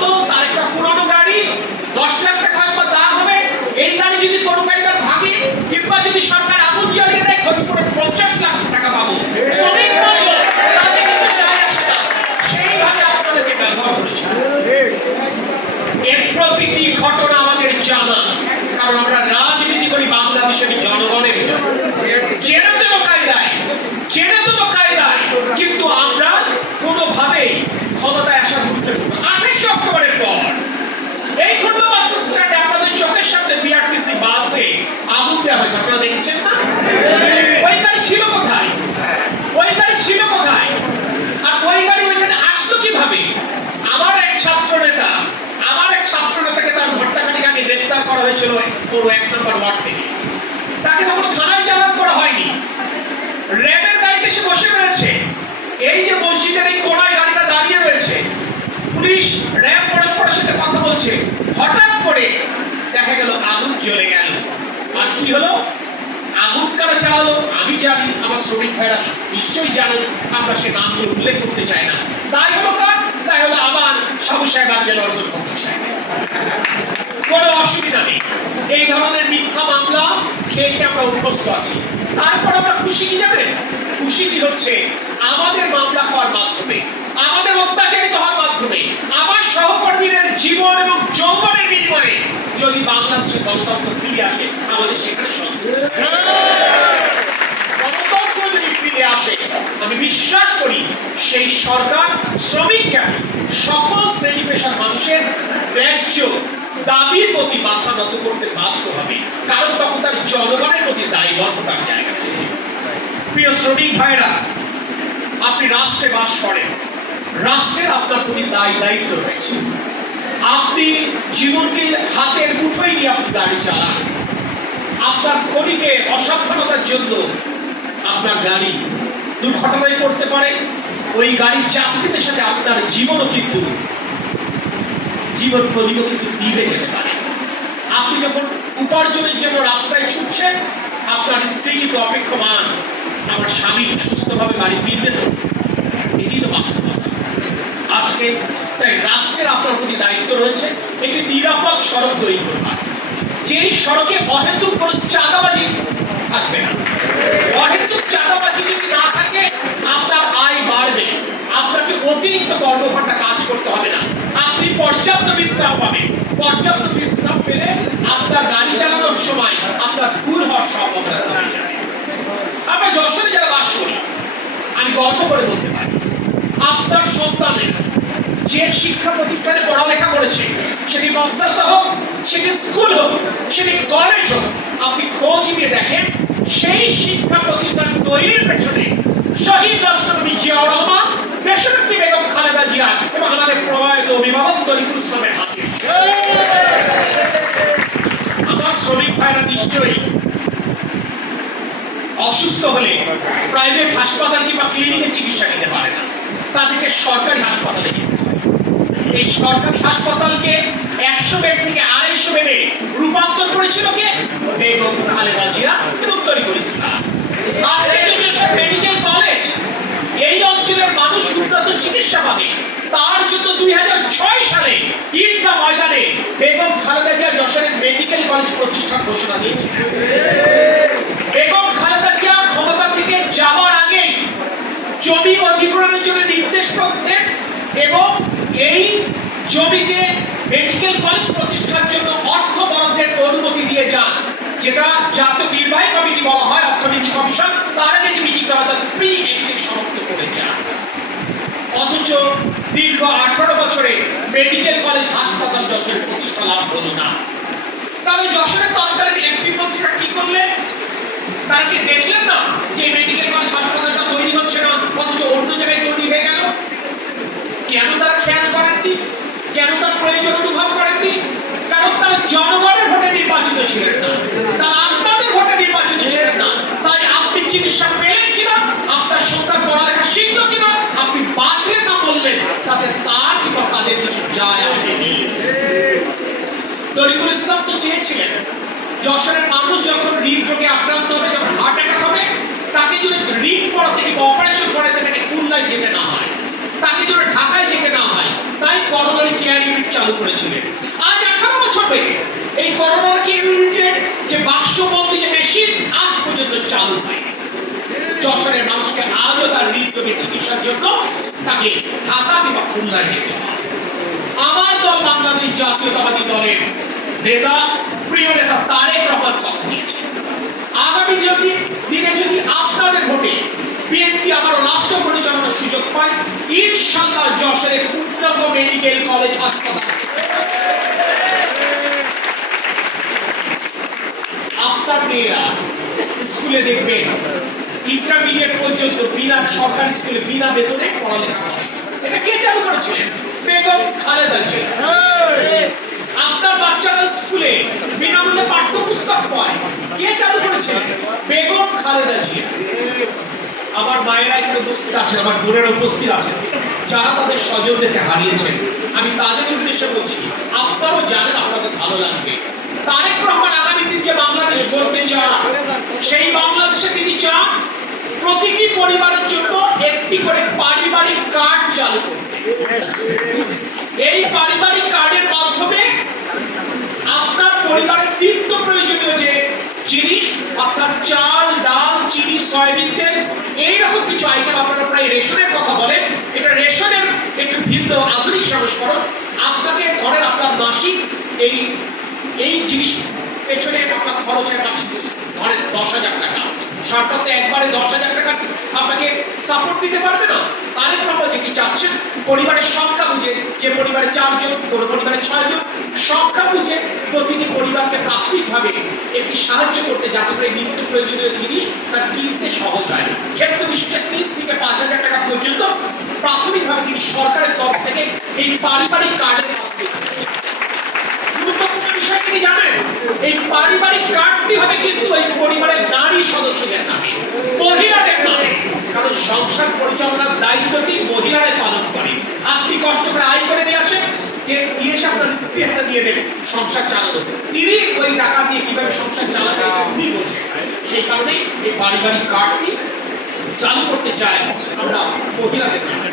জানতো তার একটা পুরনো গাড়ি 10 লাখ টাকা হয়তো দাম হবে, এই গাড়ি যদি কোনো কায়দার ভাগে কিংবা যদি সরকার আগুন জ্বালিয়ে দেয় ক্ষতিপূরণ 50 লাখ টাকা পাবো। শ্রমিক বলল তাদের কিছু যায় আসে না, সেইভাবে আপনাদেরকে ব্যবহার করেছে। এর প্রতিটি ঘটনা আমাদের জানা, কারণ আমরা রাজনীতি করি বাংলাদেশের জনগণের জন্য, চেনা দেবো কায়দায়, কিন্তু আমরা কোনোভাবেই ক্ষমতায় আসা গুরুত্বপূর্ণ। 28 অক্টোবরের পর এই খুলনা বাস স্ট্যান্ডে আপনাদের চোখের সামনে বিআরটিসি বাসে আগুন দেওয়া হয়েছে, আপনারা দেখছেন না? ওই গাড়ি ছিল কোথায়? আর ওই গাড়ি ওইখানে আসলো কিভাবে? আমার এক ছাত্র নেতাকে তার ঘটনাখানিক আগে গ্রেপ্তার করা হয়েছিল পুরো 1 নম্বর ওয়ার্ড থেকে। তাকে কখনো থানায় চালান করা হয়নি, র্যাবের গাড়িতে সে বসে রয়েছে। এই যে মসজিদের এই কোনায় গাড়িটা দাঁড়িয়ে রয়েছে, পুলিশ র্যাব পরস্পরের সাথে কথা বলছে, হঠাৎ করে দেখা গেল আগুন জ্বলে গেল। আর কি হলো? আগুন কারা চালালো আমি জানি, আমার শ্রমিক ভাইরা নিশ্চয়ই জানেন, আমরা সে নামগুলো উল্লেখ করতে চাই না। তাই হলো আবার সাবু সাহেব আর দেলোয়ার সাহেব। কোনো অসুবিধা নেই, এই ধরনের মিথ্যা মামলা খেয়ে আমরা অভ্যস্ত আছি। তারপর আমরা খুশি কি জানেন? খুশি কি হচ্ছে আমাদের মামলা খাওয়ার মাধ্যমে, আমাদের অত্যাচারিত হওয়ার মাধ্যমে, আমার সহকর্মীদের জীবন এবং যৌবনের বিনিময়ে যদি বাংলাদেশে গণতন্ত্র ফিরে আসে, আমাদের সেখানে গণতন্ত্র যদি ফিরে আসে, আমি বিশ্বাস করি সেই সরকার শ্রমিককে সকল শ্রেণী পেশার মানুষের ন্যায্য দাবির প্রতি মাথা নত করতে বাধ্য হবে, কারণ তখন তার জনগণের প্রতি দায়বদ্ধতার জায়গা। প্রিয় শ্রমিক ভাইরা, আপনি রাষ্ট্রে বাস করেন, রাষ্ট্রের আপনার প্রতি দায়িত্ব রয়েছে। আপনি জীবনকে হাতের মুঠোয় নিয়ে আপনি গাড়ি চালান। আপনার ক্ষণিকের অসাবধানতার জন্য আপনার গাড়ি দুর্ঘটনায় পড়তে পারে, ওই গাড়ির যাত্রীদের সাথে আপনার জীবন প্রদীপও কিন্তু নিভে যেতে পারে। আপনি যখন উপার্জনের জন্য রাস্তায় ছুটছেন, আপনার স্ত্রী কিন্তু অপেক্ষমান, আমার স্বামী সুস্থভাবে বাড়ি ফিরবে তো, এটি তো বাস্তবতা। আজকে তাই রাষ্ট্রের আপনার প্রতি দায়িত্ব রয়েছে একটি নিরাপদ সড়ক তৈরি করবার, যেই সড়কে অহেতুক কোনো চাঁদাবাজি থাকবে না। অহেতুক চাঁদাবাজি যদি না থাকে, আপনার আয় বাড়বে, আপনাকে অতিরিক্ত কর্মঘণ্টা কাজ করতে হবে না, আপনি পর্যাপ্ত বিশ্রাম পাবেন। পর্যাপ্ত বিশ্রাম পেলে আপনার গাড়ি চালানোর সময় আপনার ভুল হওয়ার সম্ভাবনা কমে যাবে। আমরা যশোরে যারা বাস করি, আমি গর্ব করে বলতে পারি, আপনার সন্তানের যে শিক্ষা প্রতিষ্ঠানে পড়ালেখা করেছে, সেটি মাদ্রাসা হোক, সেটি স্কুল হোক, সেটি কলেজ হোক, আপনি খোঁজ নিয়ে দেখেন সেই শিক্ষা প্রতিষ্ঠান তৈরির পেছনে শহীদ রাষ্ট্রপতি জিয়াউর রহমান, দেশনেত্রী বেগম খালেদা জিয়া এবং আমাদের প্রয়াত অভিভাবক তরিকুল ইসলামের হাত রয়েছে। আমার শ্রমিক ভাইরা নিশ্চয়ই অসুস্থ হলে প্রাইভেট হাসপাতাল কিংবা ক্লিনিকে চিকিৎসা নিতে পারে না, তাদেরকে সরকারি হাসপাতালে যেতে হয়। এই সরকারি হাসপাতালকে 100 বেড থেকে 250 বেডে রূপান্তর করেছিল কে? বেগম খালেদা জিয়া এবং তরিকুল ইসলাম। মেডিকেল কলেজ, এই অঞ্চলের মানুষ উন্নত চিকিৎসা পাবে, তার জন্য 2006 সালে ঈদগাহ ময়দানে বেগম খালেদা জিয়া যশোরের মেডিকেল কলেজ প্রতিষ্ঠার ঘোষণা দিয়েছিলেন। বেগম খালেদা জিয়া ক্ষমতা থেকে যাওয়ার আগে জমি অধিগ্রহণের জন্য নির্দেশ করতেন এবং এই জমিতে মেডিকেল কলেজ প্রতিষ্ঠার জন্য অর্থ বরাদ্দের অনুমতি দিয়ে যান, যেটা জাতীয় নির্বাহী কমিটি বলা হয়, অর্থনীতি কমিশন, তার আগে যে মিটিংটা হয় তার প্রি এমপি সমাপ্ত করে যান। অথচ দীর্ঘ 18 বছরে মেডিকেল কলেজ হাসপাতাল যশোরের প্রতিষ্ঠা লাভ হলো না। তাহলে যশোরের তৎকালীন এমপি মন্ত্রীরা কি করলেন? তারা কি দেখলেন না যে মেডিকেল কলেজ হাসপাতালটা তৈরি হচ্ছে না, অথচ অন্য জায়গায় তৈরি হয়ে গেল? কেন তারা খেয়াল করেননি? কেন তার প্রয়োজন অনুভব করেননি? কারণ তারা জনগণের ভোটে নির্বাচিত ছিলেন না, তারা আপনাদের ভোটে নির্বাচিত ছিলেন না। তাই আপনি চিকিৎসা পেলেন কিনা, আপনার সন্তান পড়ালেখা শিখলো কিনা, আপনি বাঁচলেন না বললেন, তাতে তার কিংবা তাদের কিছু যায় আসেনি। তরিকুল ইসলাম তো চেয়েছিলেন যশোরের মানুষ যখন হৃদরোগে আক্রান্ত হবে, যখন হার্ট অ্যাটাক হবে, তাকে যদি হৃদ পড়াতে কিংবা অপারেশন করাতে তাকে খুলনায় যেতে না হয়, তাকে যদি ঢাকায় যেতে না হয়, তাই করোনারি কেয়ার কিট চালু করেছিলেন। আজ 18 বছর থেকে এই করোনা ইউনিটের যে বাক্সবন্দি যে মেশিন আজ পর্যন্ত চালু হয়। যশোরের মানুষকে আজও তার হৃদরোগের চিকিৎসার জন্য তাকে ঢাকা কিংবা খুলনায় যেতে হয়। আমার দল বাংলাদেশ জাতীয়তাবাদী দলের নেতা, প্রিয় নেতা তারেক রহমান কথা দিয়েছে, আগামী দিনে যদি আপনাদের ভোটে বিএনপি আবারও রাষ্ট্র পরিচালনার সুযোগ পায়, ইনশাআল্লাহ যশোরের পূর্ণাঙ্গ মেডিকেল কলেজ হাসপাতাল আপনার মেয়েরা স্কুলে দেখবেন ইন্টারমিডিয়েট পর্যন্ত বিনা সরকারি স্কুলে বিনা বেতনে পড়ালেখা করে। এটা কে চালু করেছিলেন? বেগম খালেদা জিয়া। আপনার বাচ্চারা স্কুলে বিনামূল্যে পাঠ্যপুস্তক পায়, কে চালু করেছিলেন? বেগম খালেদা জিয়া। আমার মায়েরা এখানে উপস্থিত আছেন, আমার বোনেরা উপস্থিত আছেন, যারা তাদের স্বজনদেরকে হারিয়েছেন। আমি তাদের উদ্দেশ্যে বলছি, আপনারাও জানেন, আপনাদের ভালো লাগবে। তারেক রহমান আগামী দিন যে বাংলাদেশ গড়তে চান, সেই বাংলাদেশে তিনি চান প্রতিটি পরিবারের জন্য একটি করে পারিবারিক কার্ড চালু করতে। এই পারিবারিক কার্ডের মাধ্যমে আপনার পরিবারের নিত্য প্রয়োজনীয় যে জিনিস, অর্থাৎ চাল, ডাল, চিনি, সয়াবিন তেল, এইরকম কিছু আইটেম, আপনারা প্রায় রেশনের কথা বলেন, এটা রেশনের একটু ভিন্ন আধুনিক সংস্করণ। আপনাকে ধরেন আপনার মাসিক এই জিনিস পেছনে আপনার খরচ হয় মাসিক ধরেন 10,000 টাকা। সরকার তো একবারে 10,000 টাকা আপনাকে সাপোর্ট দিতে পারবে না। তারেক রহমান যেটি চাচ্ছেন, পরিবারের সংখ্যা বুঝে, যে পরিবারে 4 জন, কোনো পরিবারে 6 জন, সংখ্যা বুঝে প্রতিটি পরিবারকে প্রাথমিকভাবে একটি সাহায্য করতে, যাতে করে নিত্য প্রয়োজনীয় জিনিস তার কিনতে সহজ হয়। ক্ষেত্র বিশেষে 3 থেকে 5,000 টাকা পর্যন্ত প্রাথমিকভাবে তিনি সরকারের তরফ থেকে এই পারিবারিক কার্ডের মাধ্যমে। গুরুত্বপূর্ণ বিষয় তিনি জানেন, এই পারিবারিক কার্ডটি হবে কিন্তু এই পরিবারের নারী সদস্যদের নামে, মহিলাদের নামে, কারণ সংসার পরিচালনার দায়িত্বটি মহিলারাই পালন করে। আপনি কষ্ট করে আয় করে নিয়ে আসেন, দিয়ে এসে আপনার স্ত্রী হাতে দিয়ে দেবেন সংসার চালানো, তিনি ওই টাকা দিয়ে কিভাবে সংসার চালাতে উনি বোঝেন। সেই কারণে এই পারিবারিক কার্ডটি চালু করতে চাই আমরা মহিলাদের নামে।